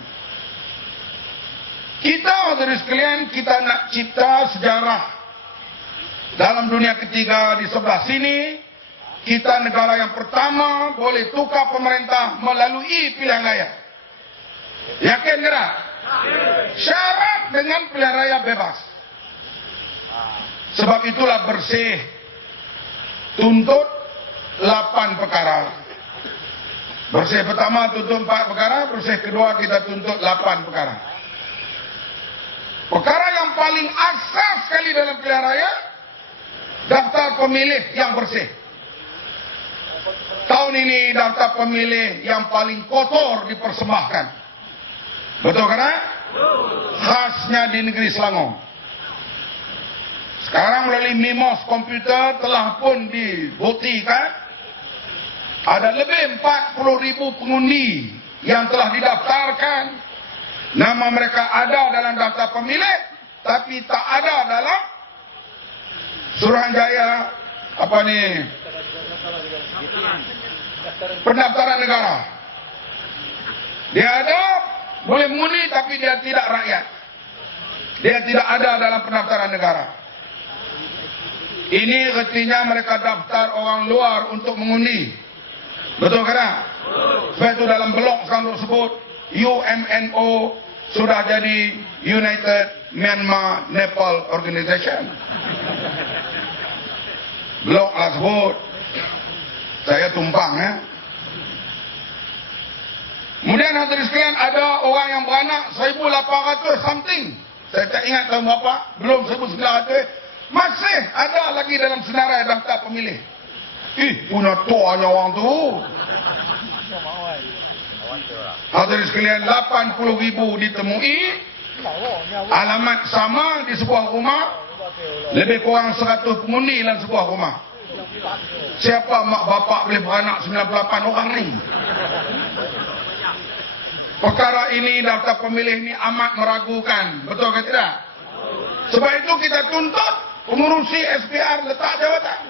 Kita hadirin sekalian, kita nak cipta sejarah dalam dunia ketiga. Di sebelah sini, kita negara yang pertama boleh tukar pemerintah melalui pilihan raya. Yakin ke tak? Syarat dengan pilihan raya bebas. Sebab itulah Bersih tuntut 8 perkara. Bersih pertama tuntut 4 perkara, Bersih kedua kita tuntut 8 perkara. Perkara yang paling asas sekali dalam pilihan raya, daftar pemilih yang bersih. Tahun ini daftar pemilih yang paling kotor dipersembahkan. Betul kan? Khasnya di negeri Selangor. Sekarang melalui MIMOS komputer telah pun dibuktikan ada lebih 40,000 pengundi yang telah didaftarkan. Nama mereka ada dalam daftar pemilih, tapi tak ada dalam Suruhanjaya pendaftaran negara. Dia ada, boleh mengundi, tapi dia tidak rakyat. Dia tidak ada dalam pendaftaran negara. Ini artinya mereka daftar orang luar untuk mengundi. Betul ke tak? Sebab itu dalam blog sekarang tersebut, UMNO sudah jadi United Myanmar Nepal Organization. Blog lah sebut. Saya tumpang ya. Kemudian hadirin sekalian, ada orang yang beranak 1,800 something. Saya tak ingat tahun berapa. Belum 1,900. Masih ada lagi dalam senarai daftar pemilih. Punya tuanya orang tu. Hadirin sekalian, 80,000 ditemui. Alamat sama di sebuah rumah. Lebih kurang 100 pengundi dalam sebuah rumah. Siapa mak bapak boleh beranak 98 orang ni? Perkara ini, daftar pemilih ini amat meragukan. Betul ke tidak? Sebab itu kita tuntut pengurusi SPR letak jawatan.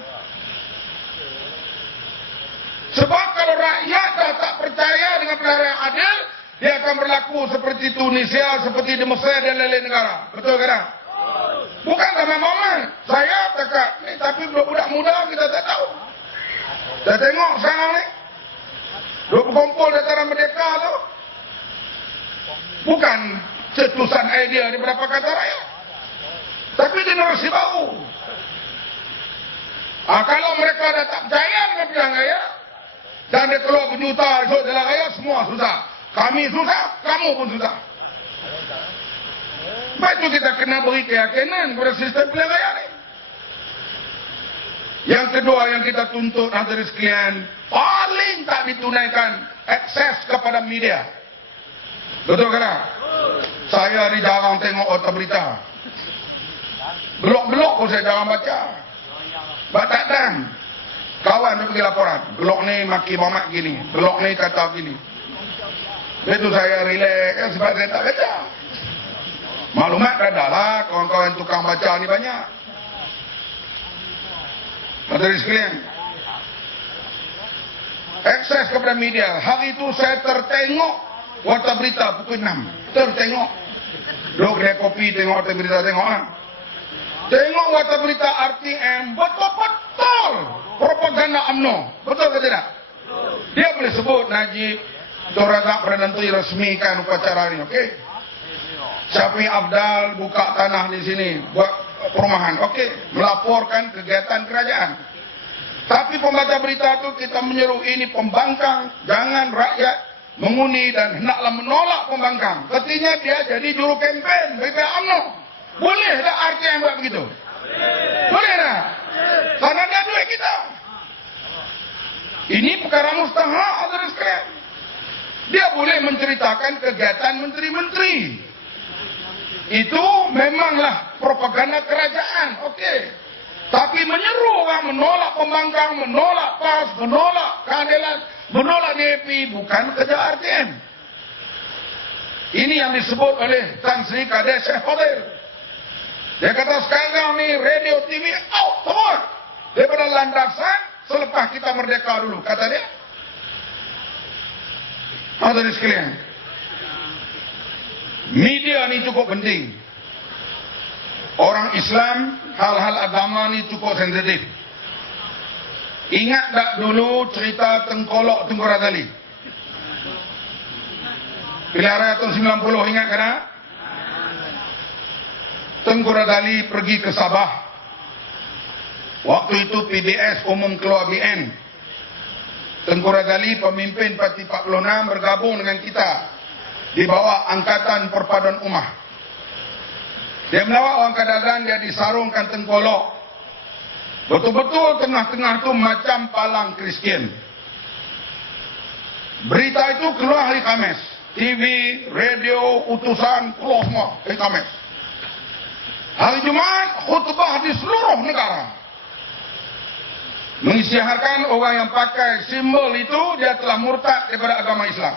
Sebab kalau rakyat dah tak percaya dengan pilihan yang adil, dia akan berlaku seperti Tunisia, seperti di Mesir dan lain-lain negara. Betul ke tak? Bukan ramai-ramai. Saya cakap ni, tapi budak muda kita tak tahu. Saya tengok sekarang ni, dua berkumpul dataran Merdeka tu, bukan cetusan idea daripada Pakatan Rakyat, tapi generasi baru. Kalau mereka dah tak percaya dengan pilihan raya, Dan dia keluar berjuta, esok jalan raya, semua susah. Kami susah, kamu pun susah. Sebab itu kita kena beri keyakinan kepada sistem pilihan raya ni. Yang kedua yang kita tuntut hadirin sekalian, paling tak ditunaikan akses kepada media. Betul ke tak? Saya ni jarang tengok otak berita. Blog-blog pun saya jarang baca. Sebab tak dan. Kawan tu pergi laporan. Blog ni maki Muhammad gini. Blog ni kata gini. Itu saya relax sebab saya tak baca. Maklumat ada lah. Kawan-kawan tukang baca ni banyak. Hadirin sekalian, akses kepada media. Hari itu saya tertengok warta berita pukul 6. Tertengok. Duduk kedai kopi tengok warta berita, tengok lah. Tengok warta berita RTM, betul-betul propaganda UMNO. Betul ke tidak? Dia boleh sebut Najib Tun Razak Perdana Menteri resmikan upacara ini, okey? Syafiq Afdal buka tanah di sini buat perumahan, okey, melaporkan kegiatan kerajaan. Tapi pembaca berita itu kita menyeru ini pembangkang, jangan rakyat mengundi dan hendaklah menolak pembangkang. Ketika dia jadi juru kempen bagi UMNO. Boleh tak RTM buat begitu? Boleh tak? Karena dia duit kita. Ini perkara mustahak, hadirin sekalian. Dia boleh menceritakan kegiatan menteri-menteri. Itu memanglah propaganda kerajaan, okey. Tapi menyeru orang menolak pembangkang, menolak PAS, menolak keadilan, menolak DAP, bukan kerja RTM. Ini yang disebut oleh Tan Sri Kadir Syekh Fadil. Dia kata sekarang ni radio TV out semua daripada landasan selepas kita merdeka dulu, kata dia. Hadirin sekalian, media ni cukup penting. Orang Islam, hal-hal agama ni cukup sensitif. Ingat tak dulu cerita Tengkolok Tunku Razali? Pilihan raya tahun 90, ingat kan? Tunku Razali pergi ke Sabah. Waktu itu PBS umum keluar BN. Tunku Razali pemimpin Parti 46 bergabung dengan kita di bawah Angkatan Perpaduan Ummah. Dia melawat orang Kadagan, dia disarungkan Tengkolok. Betul-betul tengah-tengah tu macam palang Kristian. Berita itu keluar hari Khamis. TV, radio, utusan, keluar semua hari Khamis. Hari Jumaat, khutbah di seluruh negara. Mengisytiharkan orang yang pakai simbol itu, dia telah murtad daripada agama Islam.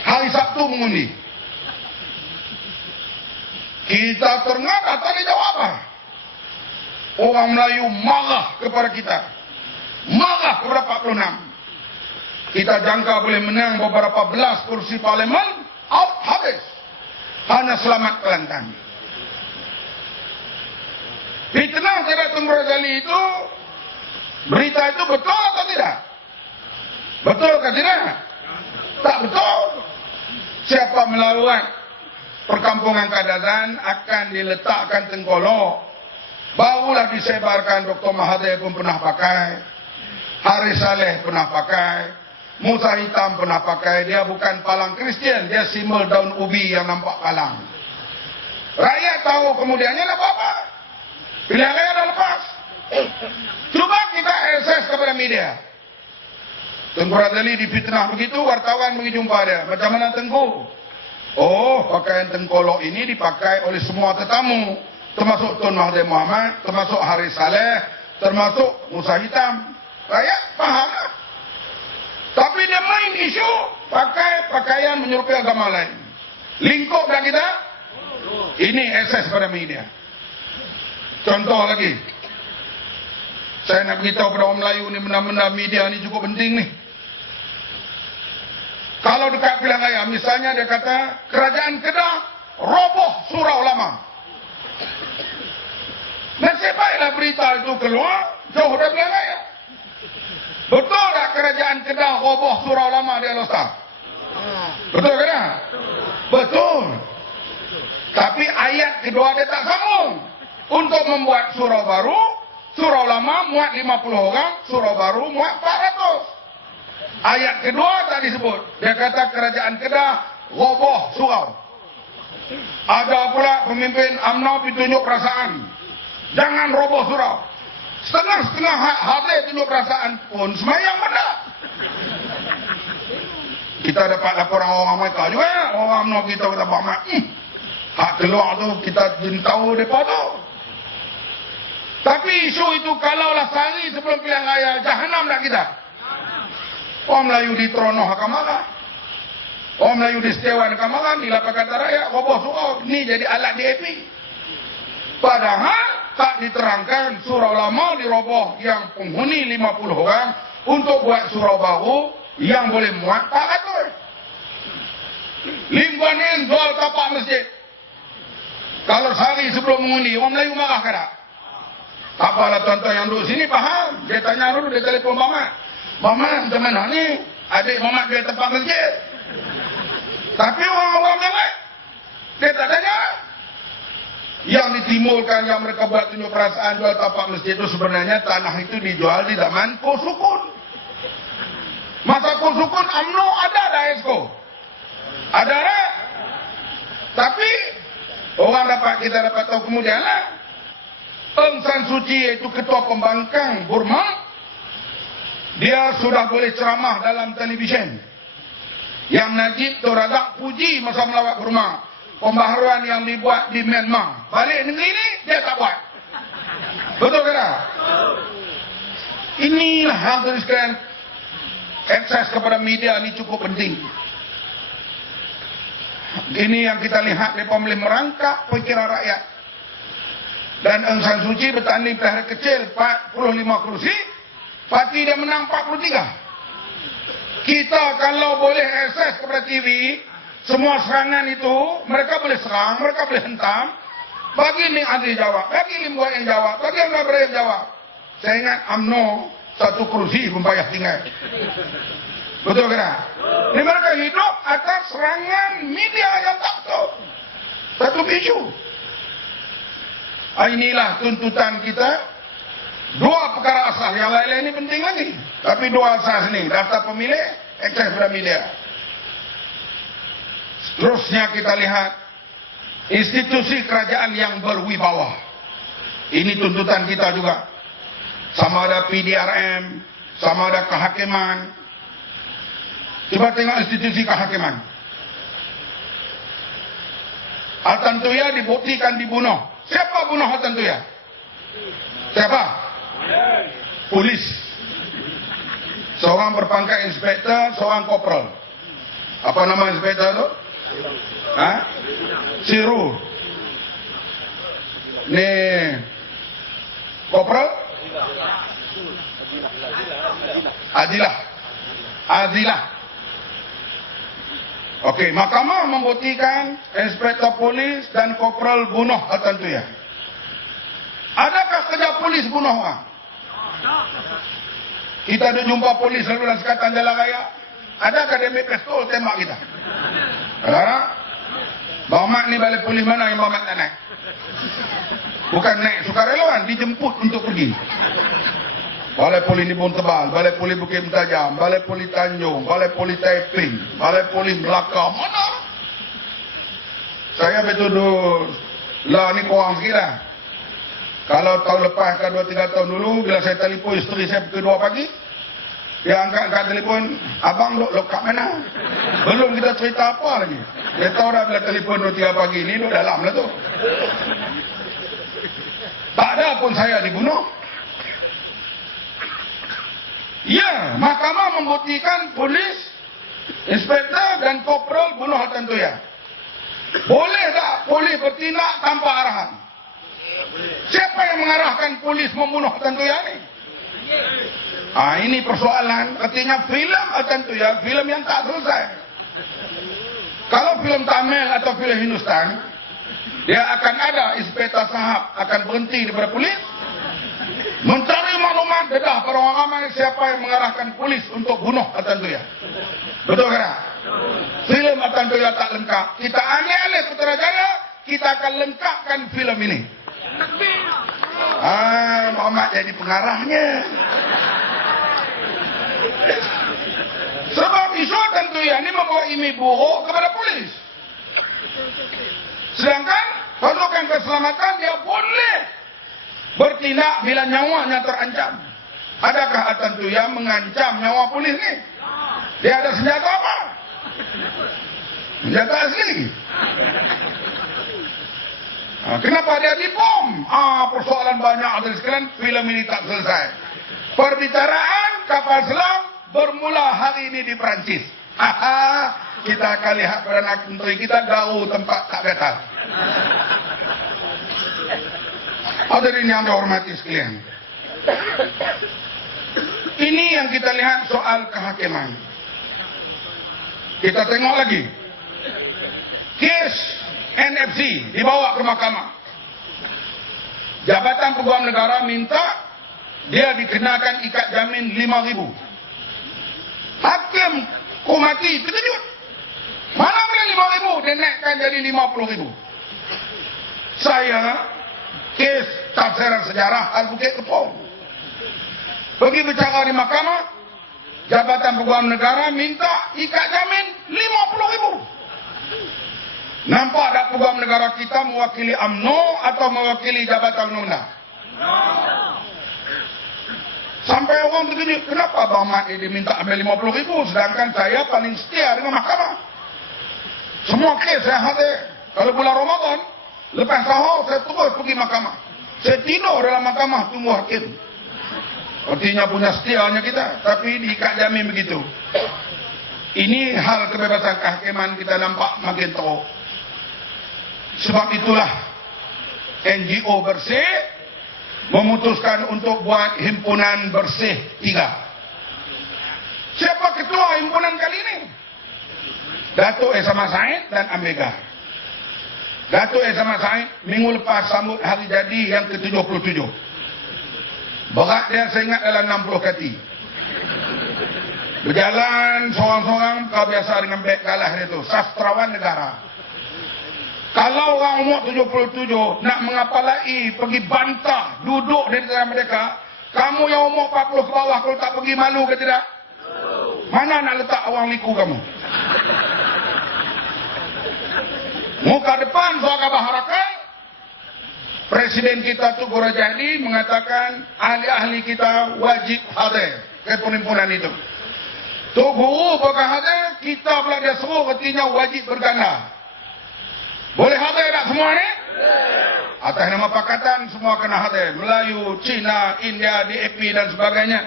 Hari Sabtu mengundi. Kita terngada, tak ada jawapan. Orang Melayu marah kepada kita. Marah kepada 46. Kita jangka boleh menang beberapa belas kursi parlimen. Out, habis. Hanya selamat Kelantan. Fitnah terhadap Tunku Razali itu, berita itu betul atau tidak? Betul atau tidak? Tak betul. Siapa melawan perkampungan Kadagan akan diletakkan Tengkolok. Barulah disebarkan Dr. Mahathir pun pernah pakai. Haris Saleh pernah pakai. Musa Hitam pernah pakai. Dia bukan palang Kristian. Dia simbol daun ubi yang nampak palang. Rakyat tahu kemudiannya nak apa? Pilihan raya dah lepas. Cuba kita akses kepada media. Tunku Razali difitnah begitu, wartawan pergi jumpa dia. Macam mana Tengku? Oh, pakaian Tengkolok ini dipakai oleh semua tetamu, termasuk Tun Mahathir Mohamad, termasuk Haris Saleh, termasuk Musa Hitam. Rakyat faham. Tapi dia main isu pakai pakaian menyerupai agama lain. Lingkup dah kita. Ini akses pada media. Contoh lagi. Saya nak beritahu kepada orang Melayu ni, benda-benda media ni cukup penting ni. Kalau dekat pilihan raya, misalnya dia kata kerajaan Kedah roboh surau lama. Nasib baiklah berita itu keluar jauh dari pilihan raya. Betul tak kerajaan Kedah roboh surau lama di Alostar? Betul ke tak? Betul. Tapi ayat kedua dia tak sambung. Untuk membuat surau baru, surau lama muat 50 orang, surau baru muat 400. Ayat kedua tak disebut. Dia kata kerajaan Kedah roboh surau. Ada pula pemimpin UMNO ditunjuk perasaan. Jangan roboh surau. Setengah-setengah hati tunjuk perasaan pun semayang mana? Kita dapat laporan orang mereka juga. Orang UMNO kita kata bahamat. Hak keluar tu kita tahu mereka tu. Tapi isu itu kalaulah sehari sebelum pilihan raya, jahanam tak kita? Orang Melayu di Teronoh akan marah. Orang Melayu di Setiawan akan marah. Inilah kata rakyat, roboh surau. Ini jadi alat DAP. Padahal tak diterangkan surau lama diroboh yang penghuni 50 orang untuk buat surau baru yang boleh muat 400. Limbanin jual tapak masjid. Kalau sehari sebelum mengundi, orang Melayu marah ke tak? Tak apalah tuan-tuan yang duduk sini faham. Dia tanya dulu, dia telefon Mamat. Mamat, macam mana ni? Adik Mamat dia tempat masjid. Tapi orang-orang Melayu, dia tak tanya. Yang ditimbulkan, yang mereka buat tunjuk perasaan jual tapak masjid itu sebenarnya tanah itu dijual di zaman Kosukun. Masa Kosukun UMNO ada dah ESCO. Ada tak? Tapi orang kita dapat tahu kemudian lah. Aung San Suu Kyi itu ketua pembangkang Burma. Dia sudah boleh ceramah dalam televisyen. Yang Najib Tun Razak puji masa melawat Burma. Pembaharuan yang dibuat di Myanmar. Balik negeri ini, dia tak buat. Betul ke tak? Inilah yang terus sekalian. Akses kepada media ini cukup penting. Ini yang kita lihat, mereka boleh merangkap fikiran rakyat. Dan Aung San Suu Kyi bertanding pelahara kecil 45 kursi. Parti dia menang 43. Kita kalau boleh akses kepada TV, semua serangan itu, mereka boleh serang, mereka boleh hentam. Bagi Ning Azri jawab, bagi Lim Guat yang jawab, bagi Angga Ibrahim jawab. Saya ingat UMNO 1 kursi pun payah tinggal. Betul ke tak? Ini mereka hidup atas serangan media yang tak betul. Satu isu. Inilah tuntutan kita. Dua perkara asas, yang lain-lain ini penting lagi. Tapi dua asas ini, daftar pemilih, akses pada media. Seterusnya kita lihat institusi kerajaan yang berwibawa. Ini tuntutan kita juga. Sama ada PDRM, sama ada kehakiman. Coba tengok institusi kehakiman. Al-Tantuya dibuktikan dibunuh. Siapa bunuh Al-Tantuya? Siapa? Polis. Seorang berpangkat inspektor, seorang kopral. Apa nama inspektor itu? Siru. Ni kopral? Adilah. Okey, mahkamah membuktikan inspektor polis dan kopral bunuh Al-Tantuya. Adakah kerja polis bunuh orang? Kita ada jumpa polis lalu dalam sekatan jalan raya. Adakah dia ambil pistol tembak kita? Ada? Bahamat ni balai polis mana yang Bahamat tak naik? Bukan naik sukarelawan, dijemput untuk pergi. Balai polis ni pun tebal, balai polis Bukit Mentajam, balai polis Tanjung, balai polis Taiping, balai polis Melaka, mana? Saya betul lah ni korang sikit lah. Kalau tahun lepas ke 2-3 tahun dulu, bila saya telefon isteri saya pukul 2 pagi, dia angkat telefon, abang duk kat mana? Belum kita cerita apa lagi. Dia tahu dah bila telefon 2-3 pagi ni, duk dalam lah tu. Tak ada pun saya dibunuh. Ya, mahkamah membuktikan polis, inspektor dan kopral bunuh Al-Tantuya. Boleh tak polis bertindak tanpa arahan? Siapa yang mengarahkan polis membunuh Al-Tantuya ni? Ini persoalan. Artinya filem Al-Tantuya, filem yang tak selesai. Kalau filem Tamil atau filem Hindustan, dia akan ada inspektor sahab akan berhenti daripada polis, mencari maklumat dedah para orang ramai siapa yang mengarahkan polis untuk bunuh Al-Tantuya. Betul ke tak? Filem Al-Tantuya tak lengkap. Kita alih-alih Putrajaya, kita akan lengkapkan filem ini. Muhammad jadi pengarahnya. Sebab isu tentunya ini membawa imej buruk kepada polis. Sedangkan pasukan keselamatan dia boleh bertindak bila nyawanya terancam. Adakah tentunya mengancam nyawa polis ni? Dia ada senjata apa? Senjata asli. Kenapa dia dibom? Persoalan banyak ada sekalian, film ini tak selesai. Perbicaraan kapal selam bermula hari ini di Perancis. Kita akan lihat Perdana Menteri kita gaul tempat tak gatal. Hadirin yang dihormati sekalian. Ini yang kita lihat soal kehakiman. Kita tengok lagi. Kes NFC dibawa ke mahkamah. Jabatan Peguam Negara minta dia dikenakan ikat jamin 5,000. Hakim Kumati terkejut. Mana boleh 5,000 dia naikkan jadi 50,000. Saya kes tafsiran sejarah Al-Bukit Kepong. Pergi bicara di mahkamah, Jabatan Peguam Negara minta ikat jamin 50,000. Nampak tak Peguam Negara kita mewakili UMNO atau mewakili Jabatan Undang-Undang? Sampai orang terkejut, kenapa Abang Mat ini minta ambil 50,000 sedangkan saya paling setia dengan mahkamah. Semua kes saya hadir. Kalau bulan Ramadan, lepas sahur saya terus pergi mahkamah. Saya tidur dalam mahkamah tunggu hakim. Artinya punya setianya kita, tapi diikat jamin begitu. Ini hal kebebasan kehakiman kita nampak makin teruk. Sebab itulah NGO Bersih memutuskan untuk buat himpunan Bersih 3. Siapa ketua himpunan kali ini? Datuk Esama Said dan Ambega. Datuk Esama Said minggu lepas sambut hari jadi yang ke-77. Berat dia saya ingat dalam 60 kati. Berjalan seorang-seorang, kau biasa dengan beg galah dia tu, sastrawan negara. Kalau orang umur 77 nak mengapalai, pergi bantah, duduk di dalam mereka, kamu yang umur 40 ke bawah, kalau tak pergi malu ke tidak? Mana nak letak awang liku kamu? Muka depan Suaka Baharakan, Presiden kita Tugu Rajadi mengatakan ahli-ahli kita wajib hadir ke perhimpunan itu. Tok Guru bukan hadir, kita pula dia suruh artinya wajib berganda. Boleh hadir tak semua ni? Atas nama pakatan semua kena hadir. Melayu, Cina, India, DAP dan sebagainya.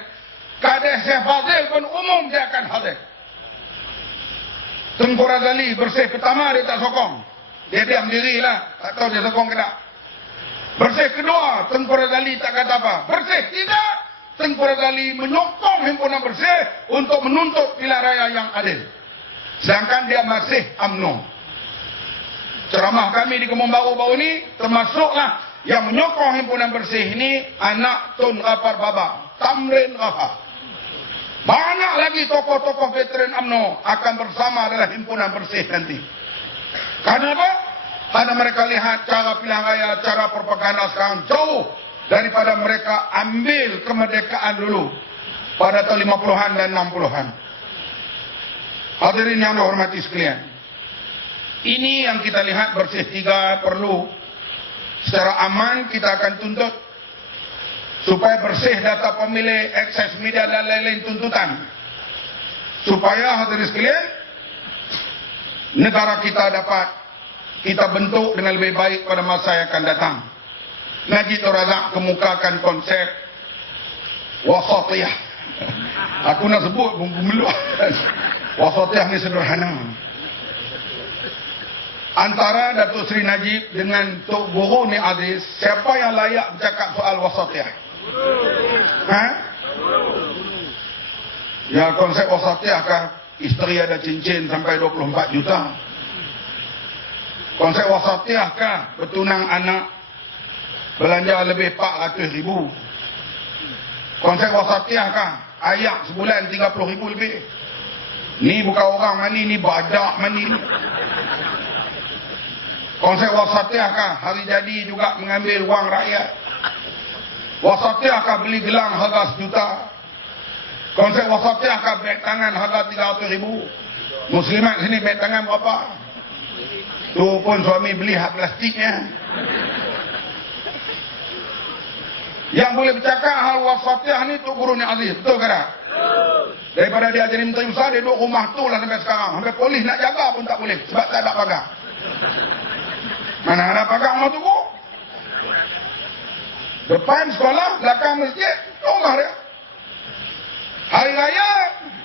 Kader Syekh Fazil pun umum dia akan hadir. Tengku Razali Bersih pertama dia tak sokong. Dia diam dirilah, tak tahu dia sokong ke tak. Bersih kedua, Tengku Razali tak kata apa. Bersih tidak. Tengku Razali menyokong himpunan Bersih untuk menuntut pilihan raya yang adil. Sedangkan dia masih UMNO. Ceramah kami di Kebun Baru ini termasuklah yang menyokong himpunan Bersih ini anak Tun Ghaffar Baba, Tamrin Ghaffar. Banyak lagi tokoh-tokoh veteran UMNO akan bersama dalam himpunan Bersih nanti. Kenapa? Karena mereka lihat cara pilihan raya, cara propaganda sekarang jauh daripada mereka ambil kemerdekaan dulu pada tahun 50-an dan 60-an. Hadirin yang dihormati sekalian, ini yang kita lihat Bersih 3 perlu secara aman kita akan tuntut supaya bersih data pemilih, akses media dan lain-lain tuntutan, supaya hadirin sekalian negara kita dapat kita bentuk dengan lebih baik pada masa yang akan datang. Najib Razak kemukakan konsep wasatiyah. Aku nak sebut bumbu meluah. Wasatiyah ni sederhana. Antara Datuk Seri Najib dengan Tok Guru Ni Aziz, siapa yang layak bercakap soal wasatiyah? Ya, konsep wasatiyah kah? Isteri ada cincin sampai 24 juta. Konsep wasatiyah kah? Bertunang anak belanja lebih 400,000. Konsep wasatiyah kah? Ayak sebulan 30,000 lebih. Ni bukan orang mani, ni badak mani. Konsep wasatiyah kah? Hari jadi juga mengambil wang rakyat. Wasatiyah kah? Beli gelang harga 1 juta. Konsep wasatiyah kan beg tangan harga 300,000. Muslimat sini beg tangan berapa? Tu pun suami beli hak plastiknya. Yang boleh bercakap hal wasatiyah ni tu Guru ni Aziz. Betul ke tak? Daripada dia jadi menteri besar, dia duduk rumah tu lah sampai sekarang. Sampai polis nak jaga pun tak boleh. Sebab tak ada pagar. Mana ada pagar rumah tu Guru? Depan sekolah, belakang masjid, rumah dia. Hari raya,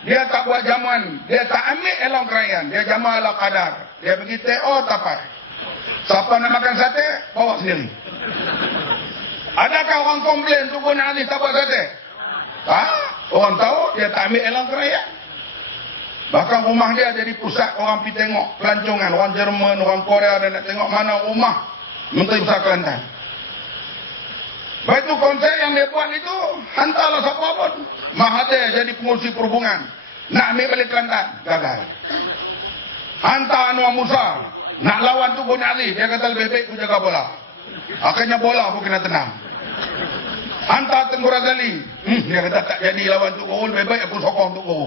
dia tak buat jamuan. Dia tak ambil elong kerajaan. Dia jamu ala kadar. Dia pergi TO tapai. Siapa nak makan sate, bawa sendiri. Adakah orang komplain tu Guna Aziz tak buat sate? Orang tahu dia tak ambil elong kerajaan. Bahkan rumah dia jadi pusat orang pergi tengok pelancongan. Orang Jerman, orang Korea dan nak tengok mana rumah Menteri Besar Kelantan. Baik tu konsep yang dia buat itu, hantarlah siapa pun. Mahathir jadi pengurusi perhubungan. Nak ambil balik Kelantan, gagal. Hantar Anwar Musa, nak lawan tu Guna Aziz. Dia kata lebih baik aku jaga bola. Akhirnya bola pun kena tenang. Hantar Tengku Razali. Dia kata tak jadi lawan tu Guru, lebih baik aku sokong tu Guru.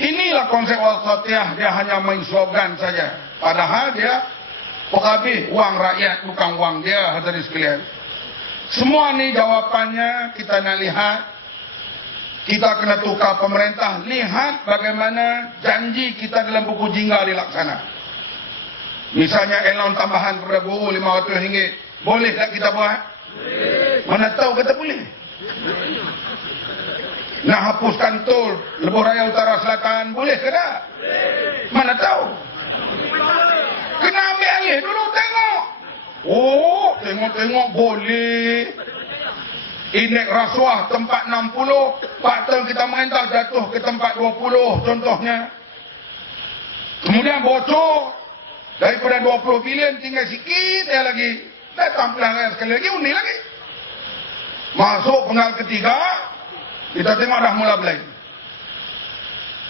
Inilah konsep wasatiyah. Dia hanya main slogan saja. Padahal dia penghabis wang rakyat, bukan wang dia, hadirin sekalian. Semua ni jawapannya kita nak lihat. Kita kena tukar pemerintah. Lihat bagaimana janji kita dalam buku jingga dilaksana. Misalnya elon tambahan kepada guru RM500. Boleh tak kita buat? Mana tahu kata boleh. Nak hapuskan tol Lebuh Raya Utara Selatan, boleh ke tak? Mana tahu. Kena ambil alih dulu tengok. Oh, tengok-tengok boleh. Indeks rasuah tempat 60, Pak Teng kita merintah jatuh ke tempat 20 contohnya. Kemudian bocor. Daripada 20 bilion tinggal sikit ya lagi. Datang pelanggan sekali lagi, undi lagi. Masuk penggal ketiga, kita tengok dah mula belai.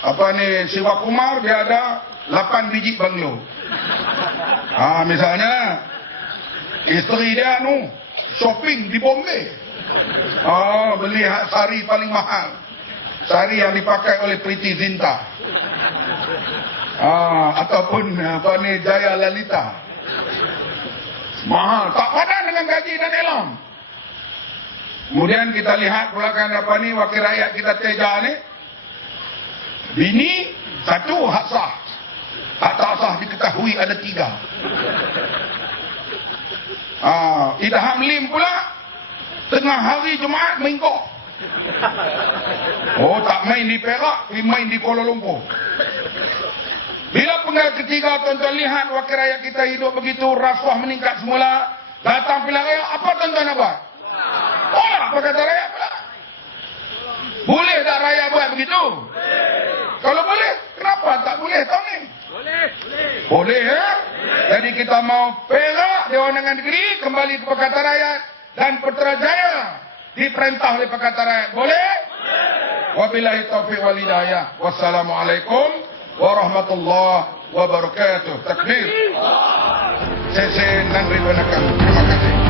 Apa ni, Siwa Kumar dia ada 8 biji banglo. Misalnya isteri dia shopping di Bombay. Beli sari paling mahal. Sari yang dipakai oleh Priti Zinta. Ataupun apa ni, Jaya Lalita. Mahal, tak padan dengan gaji dan elong. Kemudian kita lihat pula kan apa ni, wakil rakyat kita Teja ni, bini satu hak sah, hak tak sah diketahui ada 3. Idham Lim pula tengah hari Jumaat mingkok. Tak main di Perak, main di Kuala Lumpur. Bila penggal ketiga, tuan-tuan lihat wakil rakyat kita hidup begitu, rasuah meningkat semula. Datang pilihan raya, apa tuan-tuan nak buat? Apa kata rakyat pula? Boleh tak rakyat buat begitu? Kalau boleh, kenapa tak boleh tahun ni? Boleh ya? Jadi kita mau Perak, Dewan Undangan Negeri, kembali ke Pakatan Rakyat, dan Putrajaya diperintah oleh Pakatan Rakyat. Boleh? Wabillahi taufiq wal hidayah. Wassalamualaikum warahmatullahi wabarakatuh. Takbir. Saya Nangri Penakan. Terima kasih.